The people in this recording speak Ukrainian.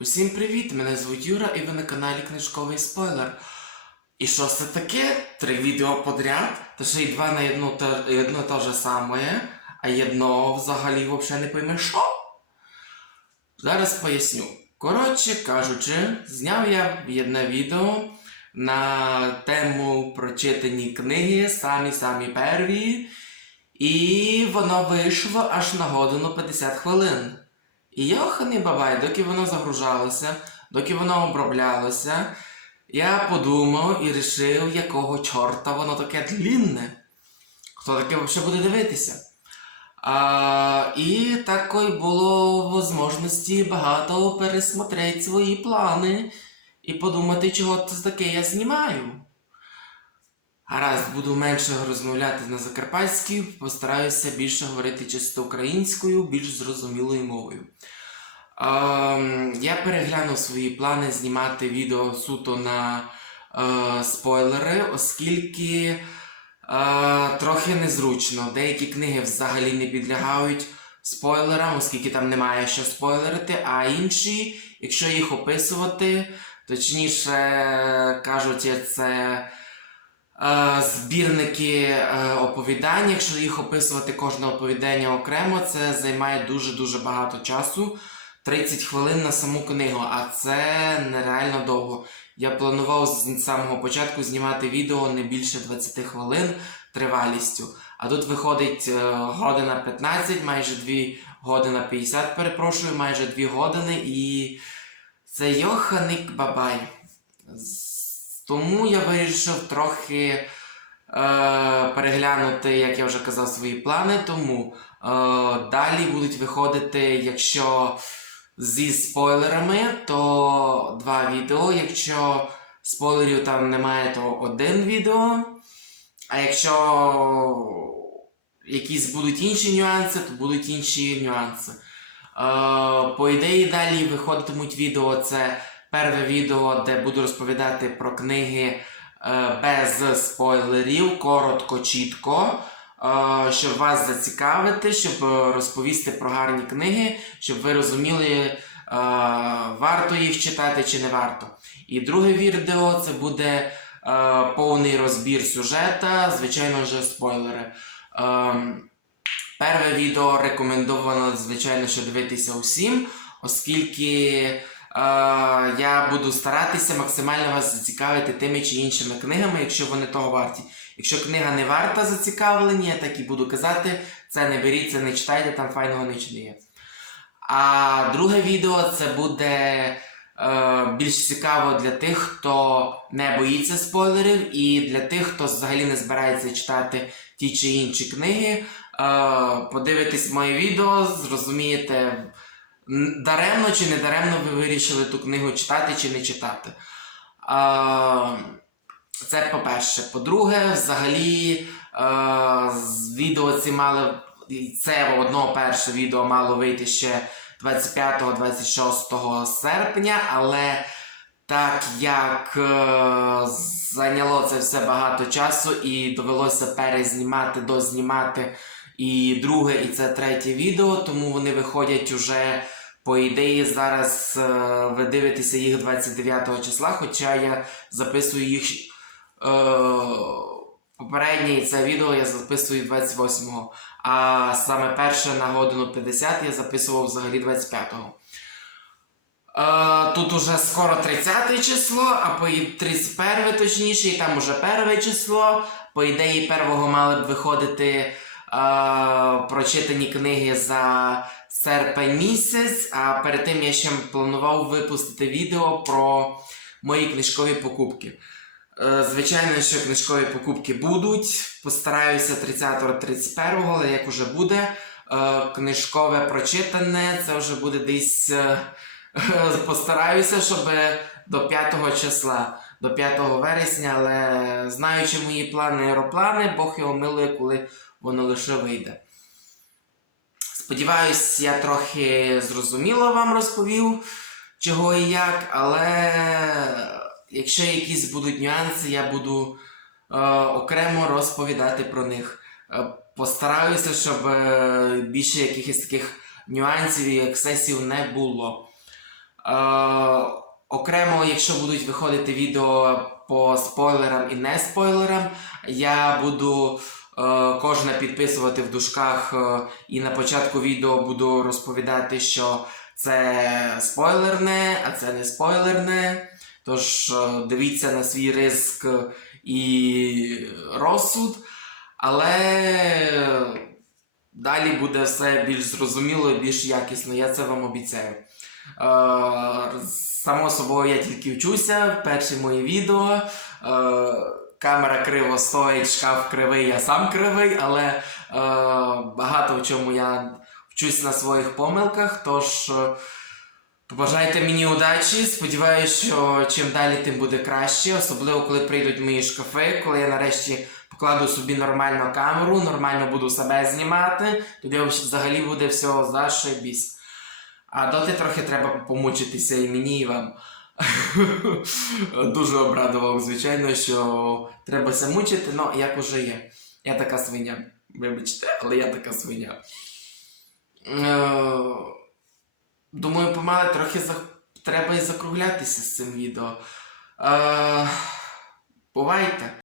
Усім привіт! Мене звуть Юра і ви на каналі Книжковий Спойлер. І що це таке? Три відео подряд, та ще й два на одно те же саме, а одно взагалі взагалі не пойме що. Зараз поясню. Коротше кажучи, зняв я одне відео на тему прочитані книги, самі-самі перві, і воно вийшло аж на годину 50 хвилин. І я йоханий бабай, доки воно загружалося, доки воно оброблялося, я подумав і рішив, якого чорта воно таке длінне. Хто таке взагалі буде дивитися? А, і такої було можливості багато пересмотрети свої плани і подумати, чого це таке я знімаю. Гаразд, буду менше розмовляти на закарпатській, постараюся більше говорити чисто українською, більш зрозумілою мовою. Ем, я переглянув свої плани знімати відео суто на е, спойлери, оскільки е, трохи незручно. Деякі книги взагалі не підлягають спойлерам, оскільки там немає що спойлерити, а інші, якщо їх описувати, точніше кажуть, це е, збірники е, оповідань. Якщо їх описувати кожне оповідання окремо, це займає дуже-дуже багато часу. 30 хвилин на саму книгу, а це нереально довго. Я планував з самого початку знімати відео не більше 20 хвилин тривалістю. А тут виходить е, година 15, майже 2 година 50, перепрошую, майже 2 години і це йоханик бабай. Тому я вирішив трохи е, переглянути, як я вже казав, свої плани. Тому е, далі будуть виходити, якщо зі спойлерами, то два відео. Якщо спойлерів там немає, то один відео. А якщо якісь будуть інші нюанси, то будуть інші нюанси. Е, по ідеї, далі виходитимуть відео. Це перше відео, де буду розповідати про книги е, без спойлерів, коротко, чітко. е, Щоб вас зацікавити, щоб е, розповісти про гарні книги, щоб ви розуміли, варто їх читати чи не варто. І друге відео це буде повний розбір сюжета, звичайно ж, спойлери. Ем, Перше відео рекомендовано, звичайно, що дивитися усім, оскільки я буду старатися максимально вас зацікавити тими чи іншими книгами, якщо вони того варті. Якщо книга не варта зацікавлення, я так і буду казати, це не беріть, це не читайте, там файного не є. А друге відео це буде е, більш цікаво для тих, хто не боїться спойлерів, і для тих, хто взагалі не збирається читати ті чи інші книги. Е, подивитесь моє відео, зрозумієте, даремно чи не даремно ви вирішили ту книгу читати чи не читати. Е, це по-перше. По-друге, взагалі, е, з відео ці мали. Це одно перше відео мало вийти ще 25-26 серпня, але так як е, зайняло це все багато часу і довелося перезнімати, дознімати і друге, і це третє відео, тому вони виходять уже. По ідеї, зараз е, ви дивитеся їх 29 числа, хоча я записую їх е, попереднє це відео я записую 28-го, а саме перше на годину 50 я записував взагалі 25-го. Е, тут уже скоро 30 число, а по 31 точніше, і там уже перше число. По ідеї, первого мали б виходити прочитані книги за серпень місяць, а перед тим я ще планував випустити відео про мої книжкові покупки. Е, Звичайно, що книжкові покупки будуть. Постараюся 30-31, але як уже буде, е, книжкове прочитане, це вже буде десь. е, Постараюся, щоб до 5 числа, до 5 вересня, але знаючи мої плани аероплани, Бог його милує, коли воно лише вийде. Сподіваюсь, я трохи зрозуміло вам розповів, чого і як, але якщо якісь будуть нюанси, я буду е, окремо розповідати про них. Е, постараюся, щоб е, більше якихось таких нюансів і ексцесів не було. Окремо, якщо будуть виходити відео по спойлерам і не спойлерам, я буду е, кожне підписувати в дужках е, і на початку відео буду розповідати, що це спойлерне, а це не спойлерне. Тож е, дивіться на свій риск і розсуд. Але далі буде все більш зрозуміло і більш якісно, я це вам обіцяю. Е, само собою я тільки вчуся, перші мої відео. Е, камера криво стоїть, шкаф кривий, я сам кривий, але е, багато в чому я вчусь на своїх помилках. Тож е, побажайте мені удачі. Сподіваюся, що чим далі, тим буде краще, особливо коли прийдуть мої шкафи, коли я нарешті покладу собі нормальну камеру, нормально буду себе знімати, тоді взагалі буде все зашибісь. А доти трохи треба помучитися і мені, і вам. Дуже обрадував, звичайно, що треба ся мучити, але як уже є. Я така свиня. Вибачте, але я така свиня. Е, Думаю, помалу трохи за... треба і закруглятися з цим відео. Е, Бувайте!